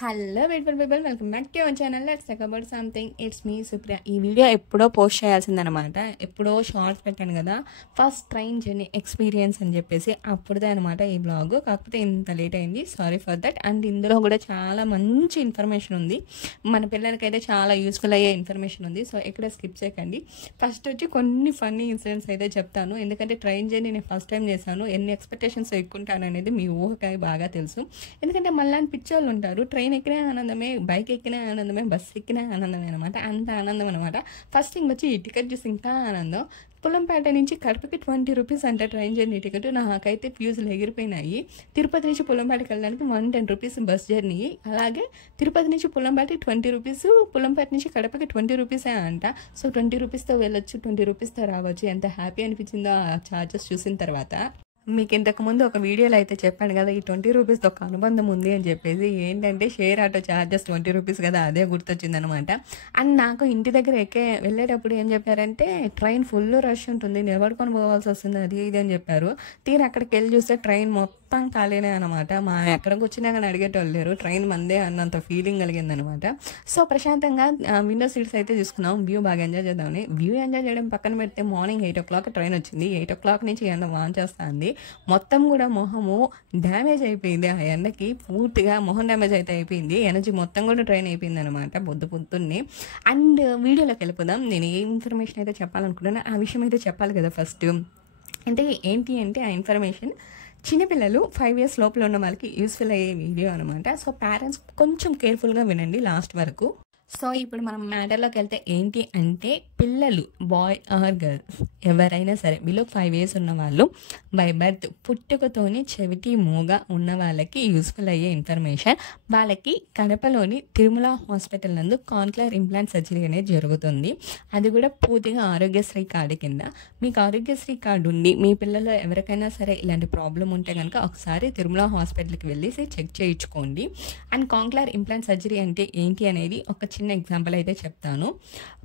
Hello beautiful people, welcome back to our channel. Let's talk about something. It's me Supriya. ఈ video ఎప్పుడో post చేయాల్సిందనమాట. ఎప్పుడో shorts పెట్టాను కదా, first train journey experience అని చెప్పేసి, అప్పుడుదే అనమాట ఈ బ్లాగ్. కాకపోతే ఇంత లేట్ అయింది, సారీ ఫర్ దట్. అండ్ ఇందులో కూడా చాలా మంచి ఇన్ఫర్మేషన్ ఉంది, మన పిల్లలకైతే చాలా యూస్ఫుల్ అయ్యే ఇన్ఫర్మేషన్ ఉంది. సో ఎక్కడ స్కిప్ చేయకండి. ఫస్ట్ వచ్చి కొన్ని ఫన్నీ ఇన్సిడెంట్స్ అయితే చెప్తాను, ఎందుకంటే ట్రైన్ జర్నీ నేను ఫస్ట్ టైం చేశాను. ఎన్ని ఎక్స్పెక్టేషన్స్ ఎక్కుంటాను అనేది మీ ఊహకాయ బాగా తెలుసు. ఎందుకంటే మళ్ళీ పిచ్చోళ్ళు ఉంటారు, ట్రైన్ ఎక్కినా ఆనందమే, బైక్ ఎక్కినా ఆనందమే, బస్సు ఎక్కినా ఆనందమే అనమాట. అంత ఆనందం అనమాట. ఫస్ట్ థింగ్ వచ్చి ఈ టికెట్ చూసి ఇంకా ఆనందం. పుల్లంపేట నుంచి కడపకి 20 రూపీస్ అంట ట్రైన్ జర్నీ టికెట్. నాకైతే ఫ్యూజులు ఎగిరిపోయినాయి. తిరుపతి నుంచి పుల్లంపేటకి వెళ్ళడానికి 110 రూపీస్ బస్ జర్నీ. అలాగే తిరుపతి నుంచి పుల్లంపేటకి 20 రూపీస్, పుల్లంపేట నుంచి కడపకి 20 రూపీసే అంట. సో 20 రూపీస్తో వెళ్ళొచ్చు, 20 రూపీస్తో రావచ్చు. ఎంత హ్యాపీ అనిపించిందో ఆ ఛార్జెస్ చూసిన తర్వాత. మీకు ఇంతకుముందు ఒక వీడియోలో అయితే చెప్పాను కదా, ఈ 20 రూపీస్తో ఒక అనుబంధం ఉంది అని చెప్పేసి. ఏంటంటే షేర్ ఆటో ఛార్జెస్ 20 రూపీస్ కదా, అదే గుర్తొచ్చింది అనమాట. అండ్ నాకు ఇంటి దగ్గర వెళ్ళేటప్పుడు ఏం చెప్పారంటే, ట్రైన్ ఫుల్ రష్ ఉంటుంది, నిలబడుకొని పోవాల్సి వస్తుంది, అది ఇది అని చెప్పారు. తీరా అక్కడికి వెళ్ళి చూస్తే ట్రైన్ మొత్తం ఖాళీనే అనమాట. ఎక్కడికి వచ్చినా కానీ అడిగేటోళ్ళు లేరు, ట్రైన్ మందే అన్నంత ఫీలింగ్ కలిగింది అనమాట. సో ప్రశాంతంగా విండో సీట్స్ అయితే తీసుకున్నాం, వ్యూ బాగా ఎంజాయ్ చేద్దామని. వ్యూ ఎంజాయ్ చేయడం పక్కన పెడితే, మార్నింగ్ 8 o'clock ట్రైన్ వచ్చింది. 8 o'clock నుంచి ఎండ వాన్ చేస్తుంది. మొత్తం కూడా మొహము డ్యామేజ్ అయిపోయింది. ఆ ఎండకి పూర్తిగా మొహం డ్యామేజ్ అయితే అయిపోయింది. ఎనర్జీ మొత్తం కూడా ట్రైన్ అయిపోయింది అనమాట పొద్దున్నే. అండ్ వీడియోలోకి వెళ్ళిపోదాం. నేను ఏ ఇన్ఫర్మేషన్ అయితే చెప్పాలనుకుంటున్నా ఆ విషయం అయితే చెప్పాలి కదా ఫస్ట్. అంటే ఏంటి అంటే ఆ ఇన్ఫర్మేషన్ చిన్నపిల్లలు 5 years లోపల ఉన్న వాళ్ళకి యూస్ఫుల్ అయ్యే వీడియో అనమాట. సో పేరెంట్స్ కొంచెం కేర్ఫుల్గా వినండి లాస్ట్ వరకు. సో ఇప్పుడు మనం మ్యాటర్లోకి వెళ్తే ఏంటి అంటే, పిల్లలు బాయ్ ఆర్ గర్ల్స్ ఎవరైనా సరే బిలో 5 years ఉన్న వాళ్ళు, బై బర్త్ పుట్టుకతోని చెవిటి మూగ ఉన్న వాళ్ళకి యూస్ఫుల్ అయ్యే ఇన్ఫర్మేషన్. వాళ్ళకి కడపలోని తిరుమల హాస్పిటల్ నందు కాన్క్లేర్ ఇంప్లాంట్ సర్జరీ అనేది జరుగుతుంది. అది కూడా పూర్తిగా ఆరోగ్యశ్రీ కార్డు కింద. మీకు ఆరోగ్యశ్రీ కార్డు ఉండి మీ పిల్లలు ఎవరికైనా సరే ఇలాంటి ప్రాబ్లం ఉంటే కనుక ఒకసారి తిరుమల హాస్పిటల్కి వెళ్ళేసి చెక్ చేయించుకోండి. అండ్ కాన్క్లేర్ ఇంప్లాంట్ సర్జరీ అంటే ఏంటి అనేది ఒక చిన్న ఎగ్జాంపుల్ అయితే చెప్తాను.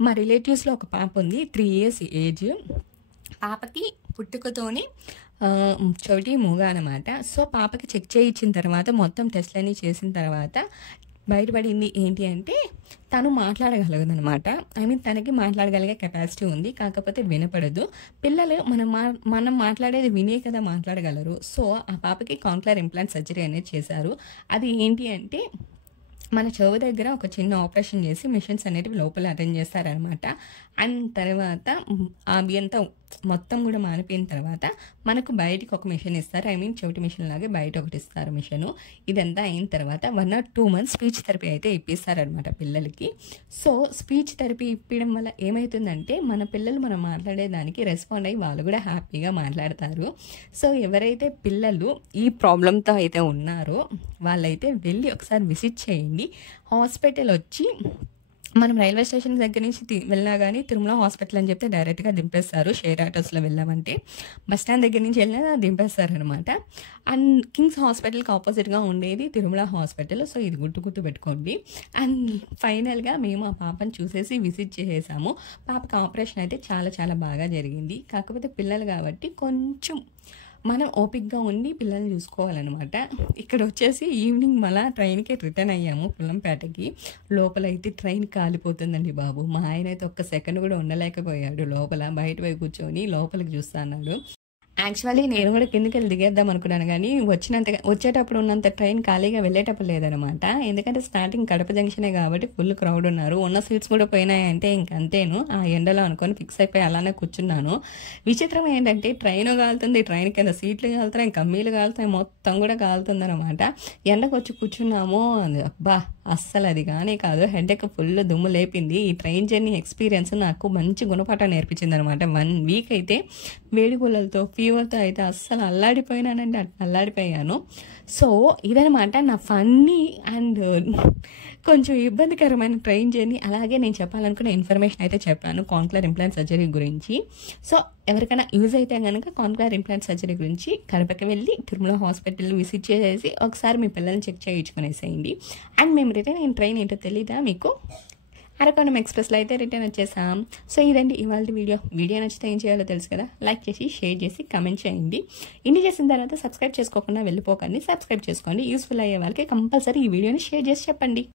మా రిలేటివ్స్లో ఒక పాప ఉంది, 3 years ఏజ్. పాపకి పుట్టుకతోని చెవిటి మూగ అనమాట. సో పాపకి చెక్ చేయించిన తర్వాత, మొత్తం టెస్ట్లన్నీ చేసిన తర్వాత బయటపడింది ఏంటి అంటే, తను మాట్లాడగలగదు అనమాట. తనకి మాట్లాడగలిగే కెపాసిటీ ఉంది, కాకపోతే వినపడదు. పిల్లలు మనం మాట్లాడేది వినే కదా మాట్లాడగలరు. సో ఆ పాపకి కాన్క్లేర్ ఇంప్లాంట్ సర్జరీ అనేది చేశారు. అది ఏంటి అంటే, మన చెవి దగ్గర ఒక చిన్న ఆపరేషన్ చేసి మిషన్స్ అనేటివి లోపల అరేంజ్ చేస్తారనమాట. అండ్ తర్వాత అవి అంతా మొత్తం కూడా మానిపోయిన తర్వాత మనకు బయటికి ఒక మిషన్ ఇస్తారు. చెవిటి మిషన్ లాగే బయట ఒకటి ఇస్తారు మిషను. ఇదంతా అయిన తర్వాత 1 or 2 months స్పీచ్ థెరపీ అయితే ఇప్పిస్తారనమాట పిల్లలకి. సో స్పీచ్ థెరపీ ఇప్పడం వల్ల ఏమవుతుందంటే, మన పిల్లలు మనం మాట్లాడేదానికి రెస్పాండ్ అయ్యి వాళ్ళు కూడా హ్యాపీగా మాట్లాడతారు. సో ఎవరైతే పిల్లలు ఈ ప్రాబ్లంతో అయితే ఉన్నారో వాళ్ళైతే వెళ్ళి ఒకసారి విజిట్ చేయండి. హాస్పిటల్ వచ్చి మనం రైల్వే స్టేషన్ దగ్గర నుంచి వెళ్ళినా కానీ తిరుమల హాస్పిటల్ అని చెప్తే డైరెక్ట్గా దింపేస్తారు. షేర్ ఆటోస్లో వెళ్ళామంటే బస్ స్టాండ్ దగ్గర నుంచి వెళ్ళినా దింపేస్తారు అనమాట. అండ్ కింగ్స్ హాస్పిటల్కి ఆపోజిట్గా ఉండేది తిరుమల హాస్పిటల్. సో ఇది గుర్తు పెట్టుకోండి. అండ్ ఫైనల్గా మేము ఆ పాపను చూసేసి విజిట్ చేసేసాము. పాపకి ఆపరేషన్ అయితే చాలా చాలా బాగా జరిగింది. కాకపోతే పిల్లలు కాబట్టి కొంచెం మనం ఓపిక్గా ఉండి పిల్లల్ని చూసుకోవాలన్నమాట. ఇక్కడ వచ్చేసి ఈవినింగ్ మళ్ళీ ట్రైన్కి రిటర్న్ అయ్యాము పుల్లంపేటకి. లోపలైతే ట్రైన్ కాలిపోతుందండి బాబు. మా ఆయన అయితే ఒక్క సెకండ్ కూడా ఉండలేకపోయాడు లోపల. బయట పోయి కూర్చొని లోపలికి చూస్తా అన్నాడు. యాక్చువల్లీ నేను కూడా కిందకి వెళ్ళి దిగేద్దాం అనుకున్నాను, కానీ వచ్చేటప్పుడు ఉన్నంత ట్రైన్ ఖాళీగా వెళ్ళేటప్పుడు లేదనమాట. ఎందుకంటే స్టార్టింగ్ కడప జంక్షనే కాబట్టి ఫుల్ క్రౌడ్ ఉన్నారు. ఉన్న సీట్స్ కూడా పోయినాయంటే ఇంకంతేను, ఆ ఎండలో అనుకొని ఫిక్స్ అయిపోయి అలానే కూర్చున్నాను. విచిత్రం ఏంటంటే, ట్రైన్ కాలుతుంది, ట్రైన్ కింద సీట్లు కాలుతున్నాయి, కమ్మీలు కాలుతున్నాయి, మొత్తం కూడా కాలుతుంది అనమాట. ఎండకు వచ్చి కూర్చున్నాము. అబ్బా అస్సలు అది కానీ కాదు, హెడేక్ ఫుల్ దుమ్ము లేపింది. ఈ ట్రైన్ జర్నీ ఎక్స్పీరియన్స్ నాకు మంచి గుణపాఠం నేర్పించింది అనమాట. 1 week అయితే వేడి గుల్లలతో ఫీవర్తో అయితే అస్సలు అల్లాడిపోయినానండి, అల్లాడిపోయాను. సో ఇదనమాట నా ఫన్నీ అండ్ కొంచెం ఇబ్బందికరమైన ట్రైన్ జర్నీ. అలాగే నేను చెప్పాలనుకున్న ఇన్ఫర్మేషన్ అయితే చెప్పాను కాన్క్లేర్ ఇంప్లాంట్ సర్జరీ గురించి. సో ఎవరికైనా యూజ్ అయితే కనుక కాన్క్లేర్ ఇంప్లాంట్ సర్జరీ గురించి కడపకి వెళ్ళి తిరుమల హాస్పిటల్ విజిట్ చేసేసి ఒకసారి మీ పిల్లల్ని చెక్ చేయించుకునేసేయండి. అండ్ మేము రిటర్న్ అయిన ట్రైన్ ఏంటో తెలీదా మీకు? అరకోణం ఎక్స్ప్రెస్లో అయితే రిటర్న్ వచ్చేసాం. సో ఇదండి ఇవాళ వీడియో నచ్చితే ఏం చేయాలో తెలుసు కదా, లైక్ చేసి షేర్ చేసి కమెంట్ చేయండి. ఇన్ని చేసిన తర్వాత సబ్స్క్రైబ్ చేసుకోకుండా వెళ్ళిపోకండి, సబ్స్క్రైబ్ చేసుకోండి. యూస్ఫుల్ అయ్యే వాళ్ళకి కంపల్సరీ ఈ వీడియోని షేర్ చేసి చెప్పండి.